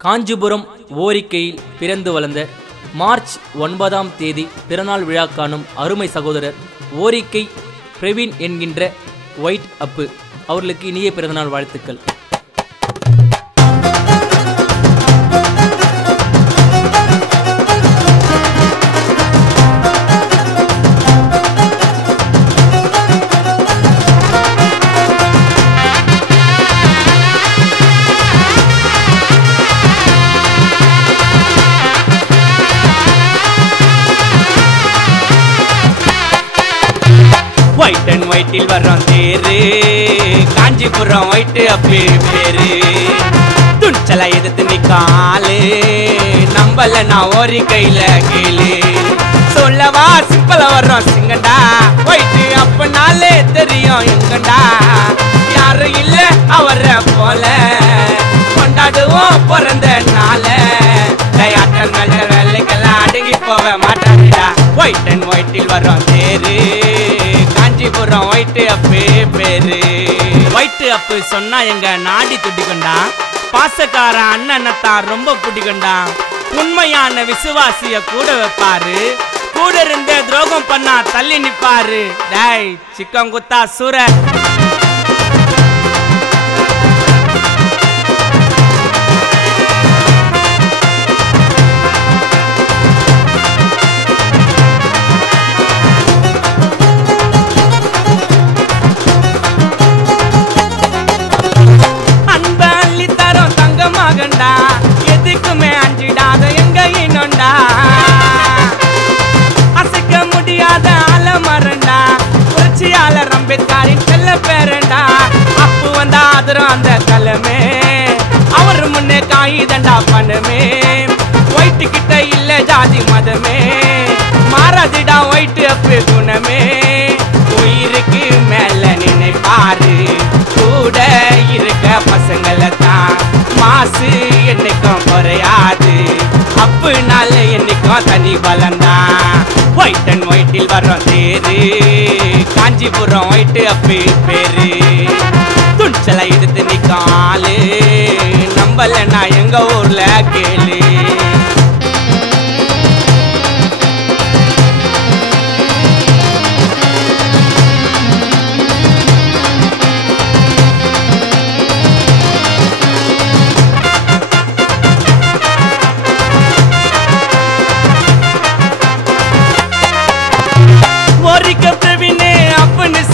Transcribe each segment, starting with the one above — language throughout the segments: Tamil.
காஞ்சிபுரம் ஓரிக்கையில் பிறந்து வளர்ந்த மார்ச் 9ஆம் தேதி பிறநாள் விழா காணும் அருமை சகோதரர் ஓரிக்கை பிரவீன் என்கின்ற ஒயிட் அப்பு அவர்களுக்கு இனிய பிறந்தநாள் வாழ்த்துக்கள். ஒயிட் அண்ட் ஒயிட்டில் வர்றோம் தேரு காஞ்சிபுரம் ஒயிட் அப்பே பேரு துணிச்சலா எதிர்த்து நிக்காலு நம்பல நான் ஒரு கையில கேளு சொல்லவா சிம்பிளா வர்றோம் சிங்கண்டா ஒயிட் அப்பனாலே தெரியும் எங்கண்டா யாரும் இல்ல அவர போல கொண்டாடுவோம் பிறந்த நாள தயாட்டம் நல்ல வேலைக்கெல்லாம் அடங்கி போக மாட்டாங்கடா. ஒயிட் அண்ட் ஒயிட்டில் வர்றோம் தேரு காஞ்சிபுரம் ஒயிட் அப்பே பேரு. ஒயிட் அப்பு சொன்னா எங்க நாடி துடிக்கொண்டா பாசக்கார அண்ணனத்தான் ரொம்ப பிடிக்கொண்டா உண்மையான விசுவாசிய கூட வைப்பாரு கூட இருந்த துரோகம் பண்ணா தள்ளி நிப்பாரு. டேய் சிக்கம் குத்தா சூர எதுக்குமே அஞ்சிடாத எங்க இன்னொண்டா அசைக்க முடியாத அலமரண்டா புரட்சியாளர் அம்பேத்கரின் செல்ல பேரண்டா அப்பு வந்தா அதுரும் அந்த கலமே அவர் முன்னே காயிதண்டா பண்ணுமே ஒயிட்டு கிட்ட இல்ல ஜாதி மதமே மாறாதிடா ஒயிட்டு அப்பு குணமே உயிருக்கு மேல நினைப்பாரு கூட இருக்க பசங்களை தான் மாசு என்னைக்கும் குறையாது அப்புனால என்னைக்கும் தனி பலந்தான். ஒயிட் அண்ட் ஒயிட்டில் வர்றோம் தேரு காஞ்சிபுரம் ஒயிட் அப்பே பேரு துணிச்சலா எடுத்து நிக்காலு நம்பல நான் எங்க ஊர்ல கேளு.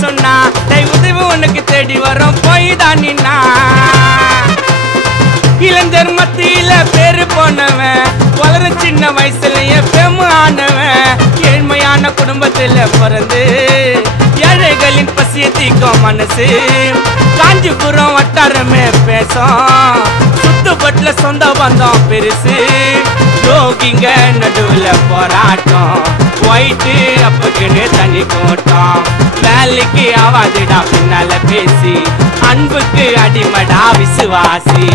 சொன்னா உதவி உனக்கு தேடி வரும் போய் தான் நின்னா இளைஞர் மத்தியில பேரு போனவன் வளர சின்ன வயசுலயே பெமு ஆனவன் ஏழ்மையான குடும்பத்துல பிறந்து ஏழைகளின் பசிய தீக்கும் மனசு காஞ்சிபுரம் வட்டாரமே பேசும் சுத்துப்பட்டுல சொந்த பந்தம் பெருசு யோகிங்க நடுவுல போராட்டம் ஒயிட்டு அப்புக்குன்னு தனி கூட்டம் வேலைக்கு ஆவாதுடா பின்னால பேசி அன்புக்கு அடிமடா விசுவாசி.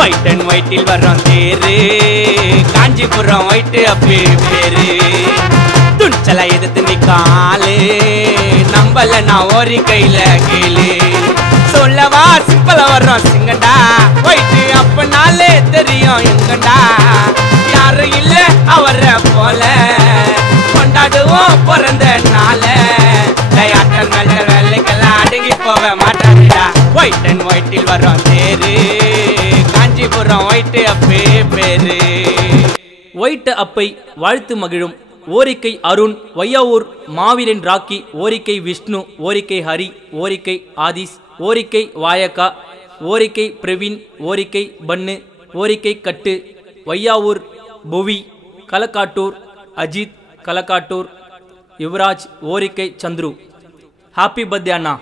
ஒயிட் அண்ட் ஒயிட்டில் வர்றோம் தேரு காஞ்சிபுரம் ஒயிட் அப்பே பேரு துணிச்சலா எதிர்த்து நிக்காலு நம்பல நான் ஒரு கையில கேளு சொல்லவா சிம்பிளா வர்றோம் சிங்கண்டா ஒயிட்டு அப்பனாலே தெரியும் எங்கண்டா யாரும் இல்ல அவர போல கொண்டாடுவோம் பிறந்த நாள தயாட்டம் நல்ல வேலைக்கெல்லாம் அடங்கி போக மாட்டாங்கடா. ஒயிட் அண்ட் ஒயிட்டில் வர்றோம் தேரு காஞ்சிபுரம் ஒயிட் அப்பே பேரு. ஒயிட் அப்பை வாழ்த்து மகிழும் ஓரிக்கை அருண், வையாவூர் மாவீரன் ராக்கி, ஓரிக்கை விஷ்ணு, ஓரிக்கை ஹரி, ஓரிக்கை ஆதிஸ், ஓரிக்கை வாயக்கா, ஓரிக்கை பிரவீன், ஓரிக்கை பன்னு, ஓரிக்கை கட்டு, வையாவூர் புவி, கலக்காட்டூர் அஜித், கலக்காட்டூர் யுவராஜ், ஓரிக்கை சந்துரு. ஹாப்பி பர்த்டே அண்ணா.